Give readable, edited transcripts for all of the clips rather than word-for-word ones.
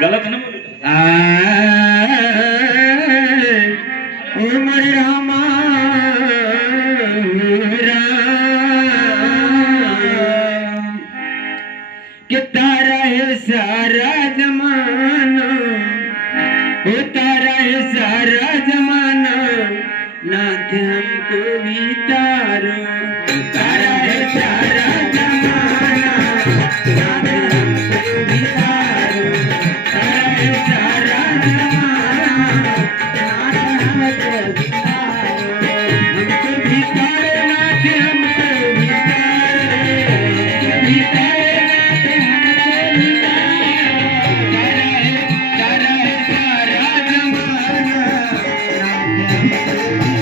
गलत ना उमर रामा कि तारा है सारा जमाना, तारा है सारा जमाना, नाथ हमको भी तारो। तारा है सारा जमाना, नाथ हमको भी तारो। तारा है सारा जमाना, नाथ हमको भी तारो। हमको भी तारो नाथ, हमको भी तारो। भी तारो नाथ, हमको भी तारो। तारा है सारा जमाना, नाथ हमको भी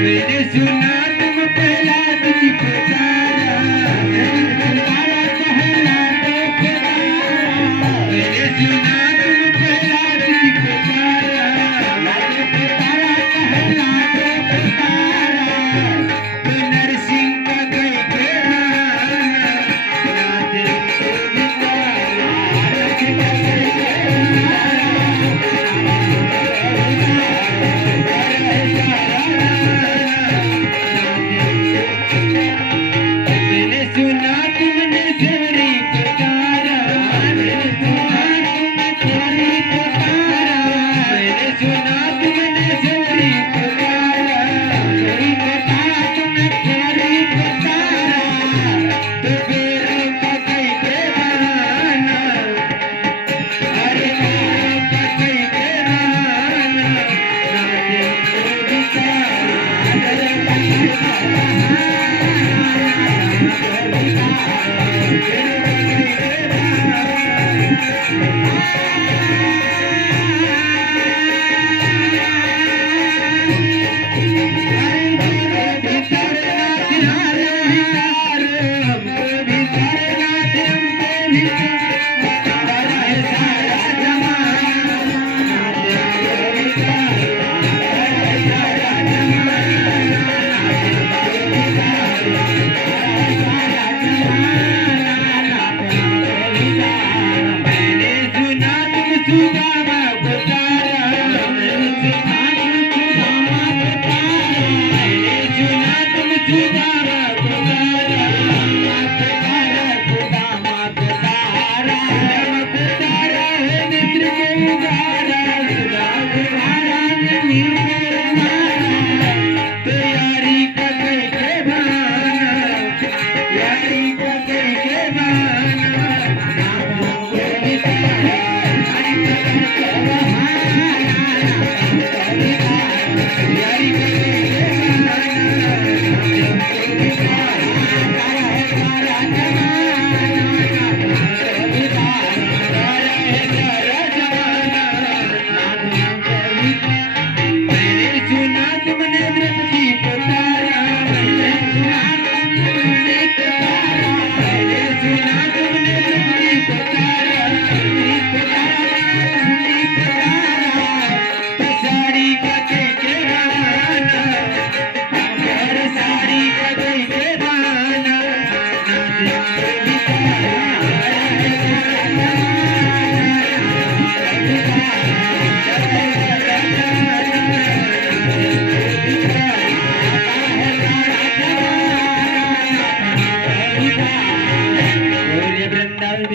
मैंने सुना तुम प्रहलाद जी को तारा, तारा प्रहलाद को तारा। मैंने सुना तुम प्रहलाद जी को तारा, तारा प्रहलाद को तारा। तो नरसिंह का कई के नाना, नाथ हमको भी तारा। नरसिंह का कई के मैंने सुना तुमने सेवरी को तारा, मैंने सुना तुमने सेवरी को तारा। मैंने सुना तुमने सेवरी को तारा, सेवरी को तारा, तुमने सेवरी को तारा। तो बेरों का कई के बहाना, अरे बेरों का कई के बहाना, नाथ हमको भी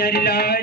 अल्लाह